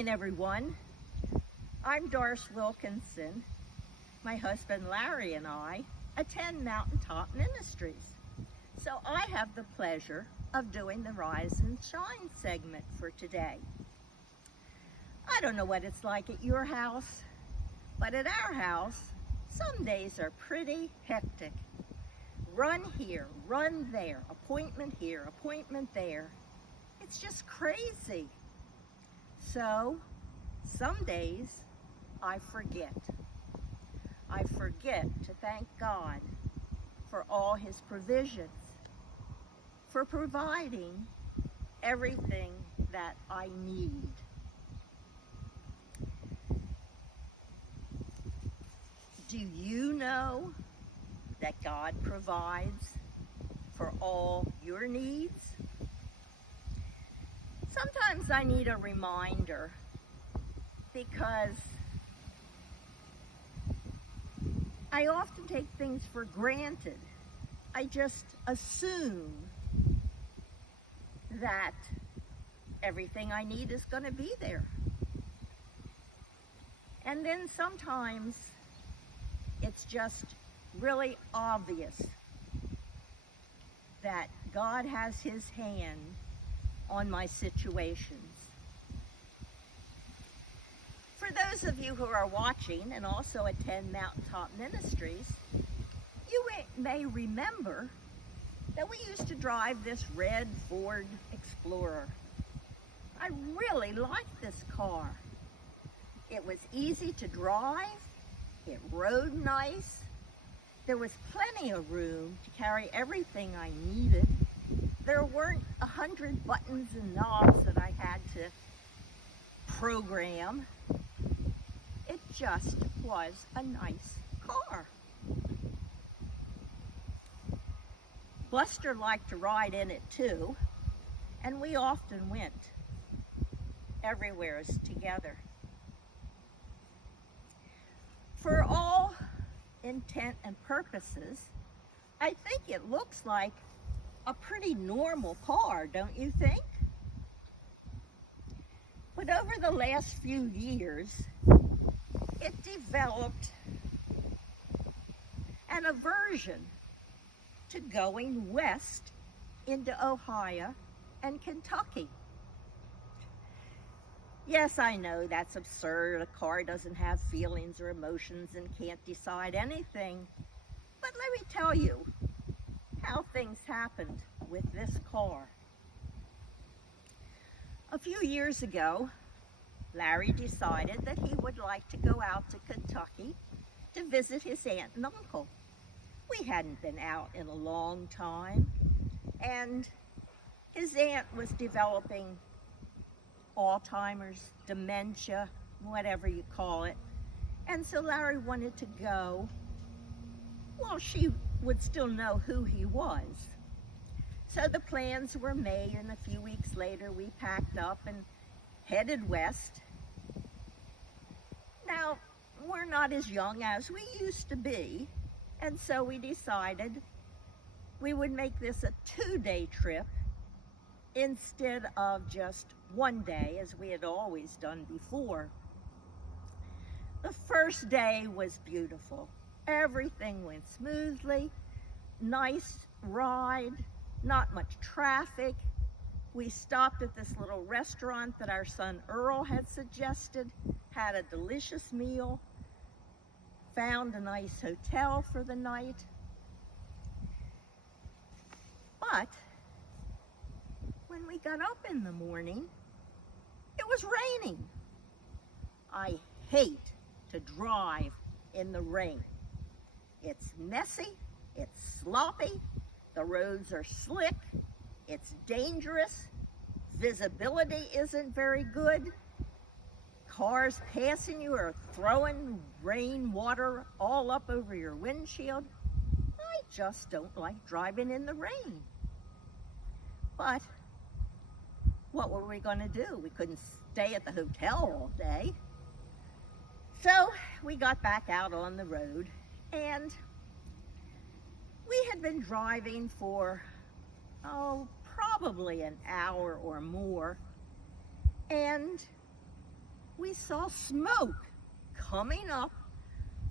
morning, everyone. I'm Doris Wilkinson. My husband Larry and I attend Mountaintop Ministries. So I have the pleasure of doing the Rise and Shine segment for today. I don't know what it's like at your house, but at our house, some days are pretty hectic. Run here, run there, appointment here, appointment there. It's just crazy. So, some days I forget. I forget to thank God for all His provisions, for providing everything that I need. Do you know that God provides for all your needs? Sometimes I need a reminder because I often take things for granted. I just assume that everything I need is going to be there. And then sometimes it's just really obvious that God has His hand on my situations. For those of you who are watching and also attend Mountaintop Ministries, you may remember that we used to drive this red Ford Explorer. I really liked this car. It was easy to drive, it rode nice, there was plenty of room to carry everything I needed. There weren't 100 buttons and knobs that I had to program. It just was a nice car. Buster liked to ride in it too, and we often went everywhere together. For all intent and purposes, I think it looks like a pretty normal car, don't you think? But over the last few years, it developed an aversion to going west into Ohio and Kentucky. Yes, I know that's absurd. A car doesn't have feelings or emotions and can't decide anything. But let me tell you how things happened with this car. A few years ago, Larry decided that he would like to go out to Kentucky to visit his aunt and uncle. We hadn't been out in a long time, and his aunt was developing Alzheimer's, dementia, whatever you call it. And so Larry wanted to go. Well, she would still know who he was. So the plans were made, and a few weeks later we packed up and headed west. Now, we're not as young as we used to be, and so we decided we would make this a 2-day trip instead of just 1 day as we had always done before. The first day was beautiful. Everything went smoothly, nice ride, not much traffic. We stopped at this little restaurant that our son Earl had suggested, had a delicious meal, found a nice hotel for the night. But when we got up in the morning, it was raining. I hate to drive in the rain. It's messy, it's sloppy, the roads are slick, it's dangerous, visibility isn't very good, cars passing you are throwing rainwater all up over your windshield. I just don't like driving in the rain. But what were we going to do? We couldn't stay at the hotel all day. So we got back out on the road, and we had been driving for, probably an hour or more, and we saw smoke coming up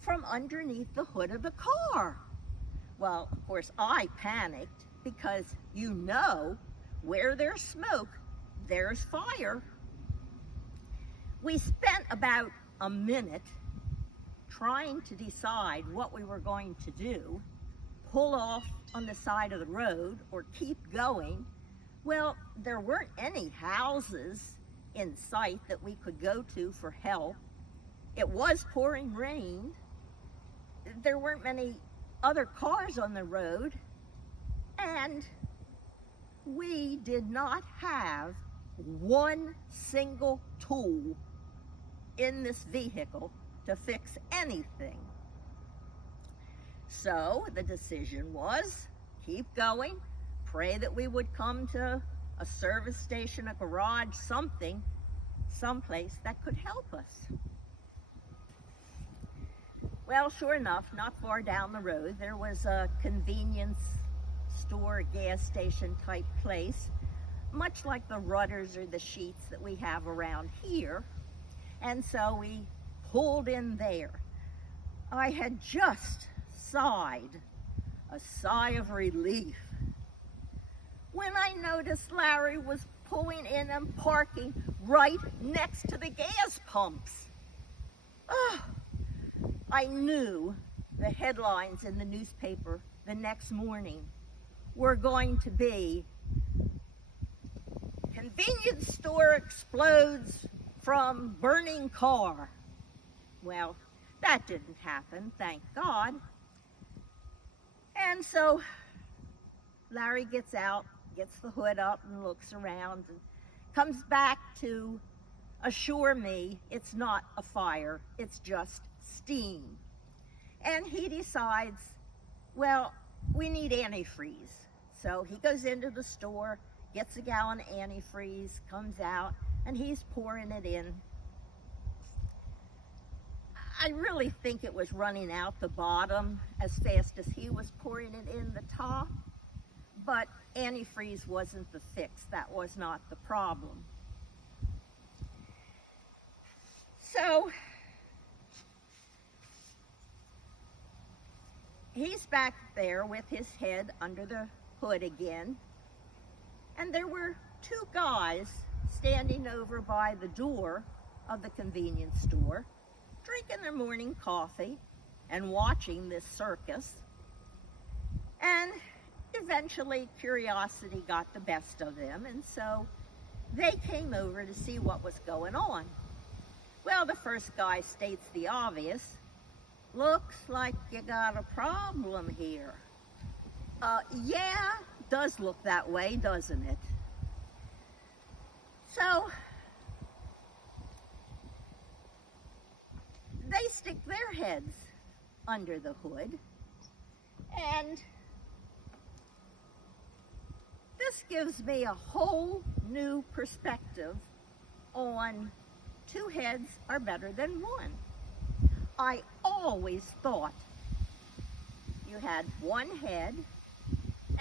from underneath the hood of the car. Well, of course, I panicked because you know, where there's smoke, there's fire. We spent about a minute trying to decide what we were going to do, pull off on the side of the road or keep going. Well, there weren't any houses in sight that we could go to for help. It was pouring rain. There weren't many other cars on the road, and we did not have one single tool in this vehicle to fix anything. So the decision was, keep going, pray that we would come to a service station, a garage, something, someplace that could help us. Well, sure enough, not far down the road, there was a convenience store, gas station type place, much like the Rudders or the Sheets that we have around here. And so we pulled in there. I had just sighed a sigh of relief when I noticed Larry was pulling in and parking right next to the gas pumps. Oh, I knew the headlines in the newspaper the next morning were going to be, convenience store explodes from burning car. Well, that didn't happen, thank God. And so Larry gets out, gets the hood up and looks around and comes back to assure me it's not a fire, it's just steam. And he decides, well, we need antifreeze. So he goes into the store, gets a gallon of antifreeze, comes out, and he's pouring it in. I really think it was running out the bottom as fast as he was pouring it in the top, but antifreeze wasn't the fix. That was not the problem. So he's back there with his head under the hood again, and there were two guys standing over by the door of the convenience store, drinking their morning coffee and watching this circus. And eventually curiosity got the best of them, and so they came over to see what was going on. Well, the first guy states the obvious. Looks like you got a problem here. Yeah, does look that way, doesn't it? So they stick their heads under the hood, and this gives me a whole new perspective on two heads are better than one. I always thought you had one head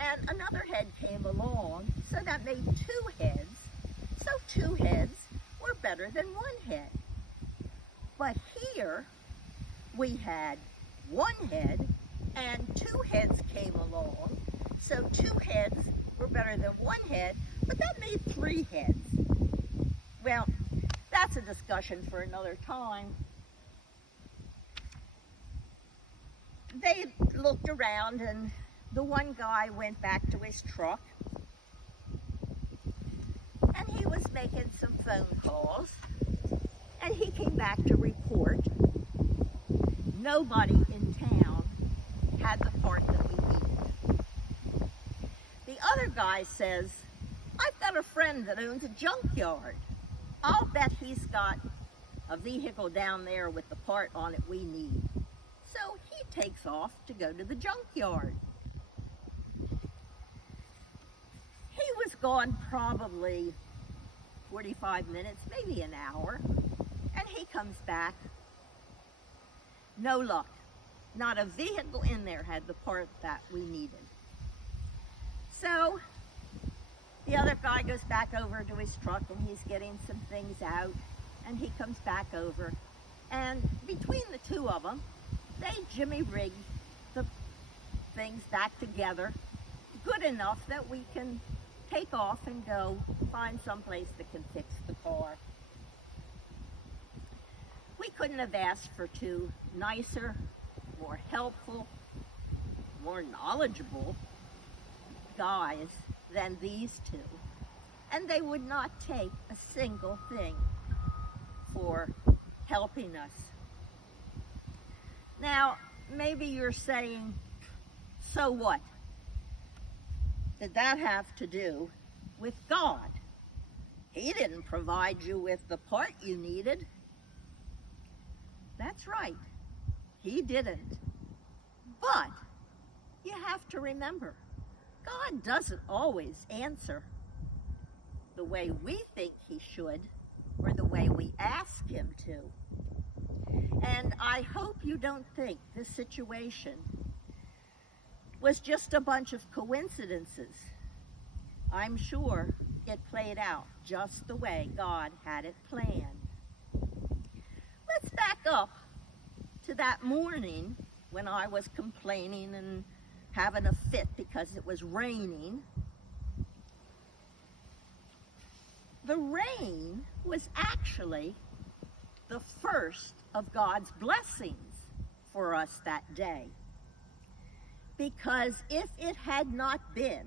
and another head came along, so that made two heads. So two heads were better than one head. But here we had one head and two heads came along, so two heads were better than one head, but that made three heads. Well, that's a discussion for another time. They looked around and the one guy went back to his truck and he was making some phone calls, and he came back to report nobody in town had the part that we needed. The other guy says, I've got a friend that owns a junkyard. I'll bet he's got a vehicle down there with the part on it we need. So he takes off to go to the junkyard. He was gone probably 45 minutes, maybe an hour, and he comes back. No luck. Not a vehicle in there had the part that we needed. So the other guy goes back over to his truck and he's getting some things out, and he comes back over, and between the two of them, they jimmy rig the things back together good enough that we can take off and go find someplace that can fix the car. We couldn't have asked for two nicer, more helpful, more knowledgeable guys than these two. And they would not take a single thing for helping us. Now, maybe you're saying, so what? Did that have to do with God? He didn't provide you with the part you needed. That's right, he didn't. But you have to remember, God doesn't always answer the way we think he should or the way we ask him to. And I hope you don't think this situation was just a bunch of coincidences. I'm sure it played out just the way God had it planned. Let's back up to that morning when I was complaining and having a fit because it was raining. The rain was actually the first of God's blessings for us that day. Because if it had not been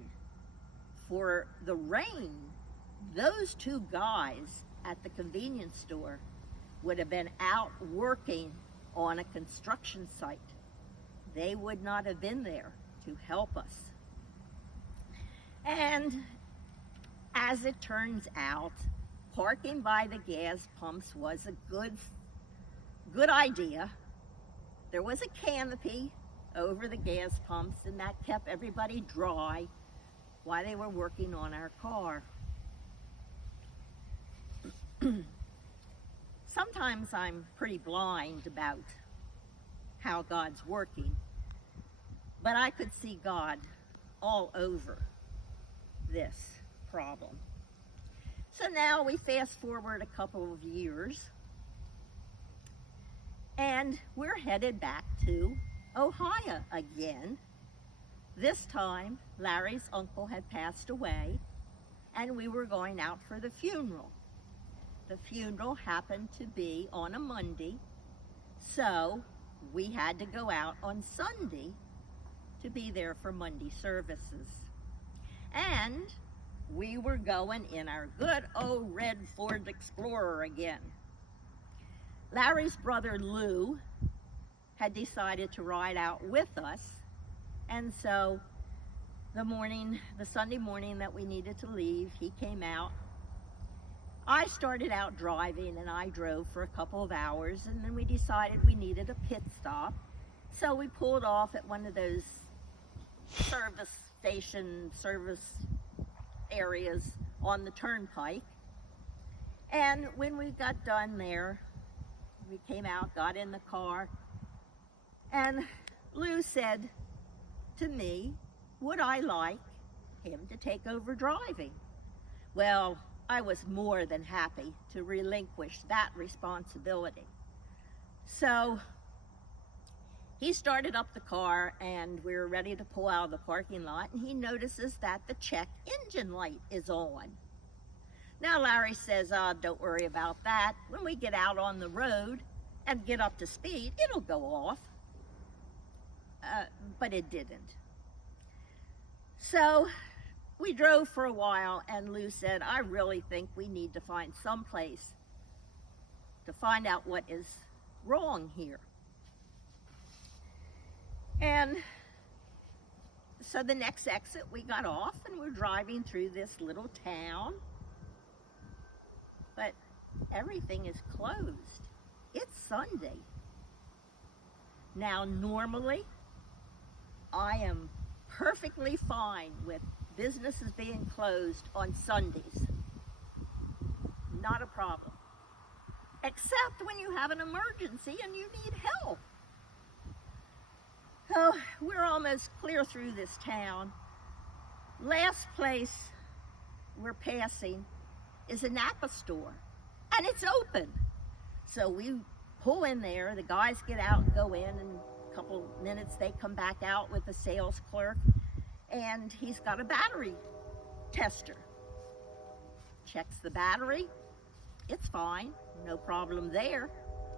for the rain, those two guys at the convenience store would have been out working on a construction site. They would not have been there to help us. And as it turns out, parking by the gas pumps was a good idea. There was a canopy over the gas pumps, and that kept everybody dry while they were working on our car. Sometimes I'm pretty blind about how God's working, but I could see God all over this problem. So now we fast forward a couple of years, and we're headed back to Ohio again. This time, Larry's uncle had passed away, and we were going out for the funeral. The funeral happened to be on a Monday, so we had to go out on Sunday to be there for Monday services. And we were going in our good old red Ford Explorer again. Larry's brother Lou had decided to ride out with us, and so the Sunday morning that we needed to leave, he came out. I started out driving, and I drove for a couple of hours, and then we decided we needed a pit stop. So we pulled off at one of those service areas on the turnpike. And when we got done there, we came out, got in the car, and Lou said to me, would I like him to take over driving? Well, I was more than happy to relinquish that responsibility. So he started up the car, and we were ready to pull out of the parking lot, and he notices that the check engine light is on. Now Larry says, don't worry about that. When we get out on the road and get up to speed, it'll go off. But it didn't. So we drove for a while, and Lou said, I really think we need to find some place to find out what is wrong here. And so the next exit, we got off, and we're driving through this little town, but everything is closed. It's Sunday. Now, normally, I am perfectly fine with businesses being closed on Sundays. Not a problem. Except when you have an emergency and you need help. So we're almost clear through this town. Last place we're passing is a Napa store, and it's open. So we pull in there, the guys get out and go in, and a couple minutes they come back out with the sales clerk, and he's got a battery tester. Checks the battery, it's fine, no problem there.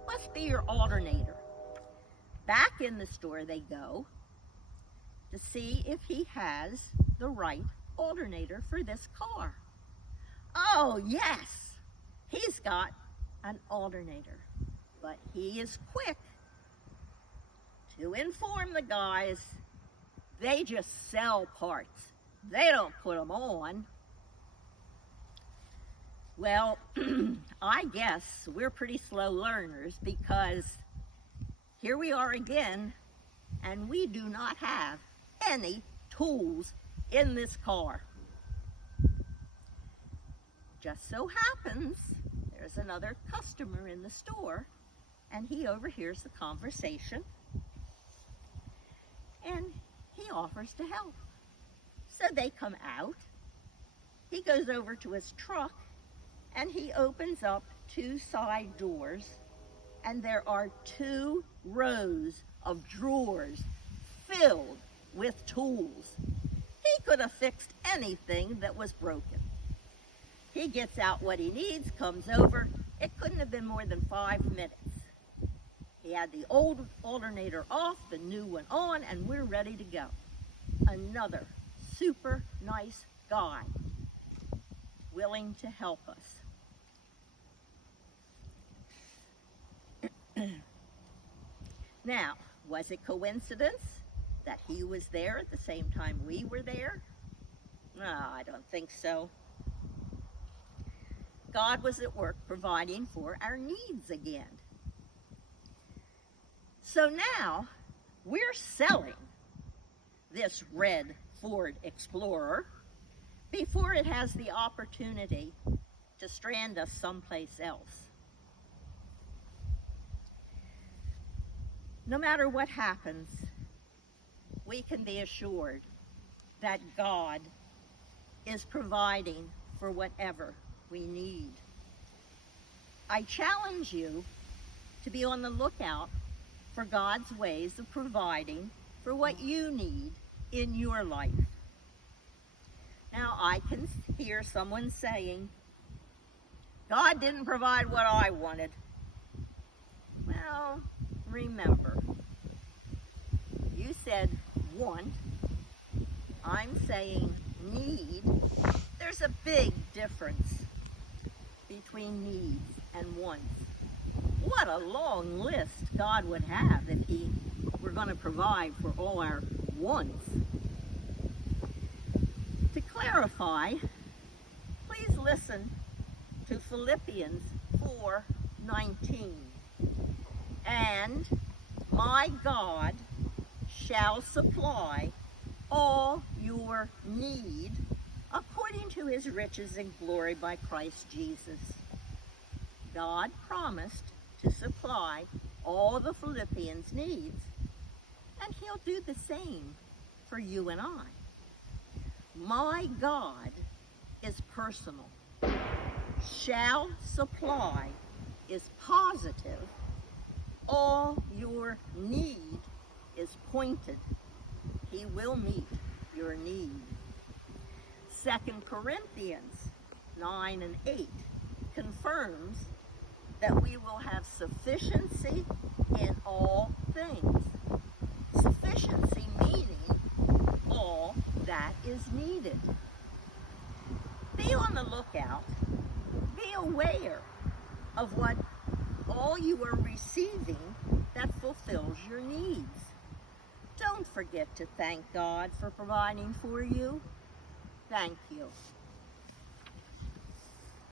Must be your alternator. Back in the store they go to see if he has the right alternator for this car. Oh yes, he's got an alternator, but he is quick to inform the guys they just sell parts. They don't put them on. Well, I guess we're pretty slow learners, because here we are again, and we do not have any tools in this car. Just so happens there's another customer in the store, and he overhears the conversation, and he offers to help. So they come out. He goes over to his truck, and he opens up 2 side doors, and there are 2 rows of drawers filled with tools. He could have fixed anything that was broken. He gets out what he needs, comes over. It couldn't have been more than 5 minutes. He had the old alternator off, the new one on, and we're ready to go. Another super nice guy willing to help us. Now, was it coincidence that he was there at the same time we were there? No, I don't think so. God was at work providing for our needs again. So now we're selling this red Ford Explorer before it has the opportunity to strand us someplace else. No matter what happens, we can be assured that God is providing for whatever we need. I challenge you to be on the lookout for God's ways of providing for what you need in your life. Now, I can hear someone saying, God didn't provide what I wanted. Well, remember, you said want, I'm saying need. There's a big difference between needs and wants. What a long list God would have if he were going to provide for all our wants. To clarify, please listen to Philippians 4:19. And my God shall supply all your need according to his riches and glory by Christ Jesus. God promised to supply all the Philippians' needs, and he'll do the same for you and I. My God is personal. Shall supply is positive. All your need is pointed. He will meet your need. 2 Corinthians 9:8 confirms that we will have sufficiency in all things. Sufficiency meaning all that is needed. Be on the lookout. Be aware of what all you are receiving that fulfills your needs. Don't forget to thank God for providing for you. Thank you.